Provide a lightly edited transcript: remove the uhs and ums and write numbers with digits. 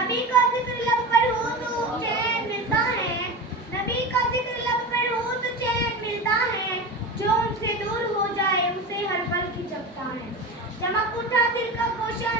نبی کا ذکر لب پر ہو تو چین ملتا ہے، نبی کا ذکر لب پر ہو تو چین ملتا ہے، جو ان سے دور ہو جائے اسے ہر پل کھچکتا ہے۔ چمک اٹھا دل کا گوشہ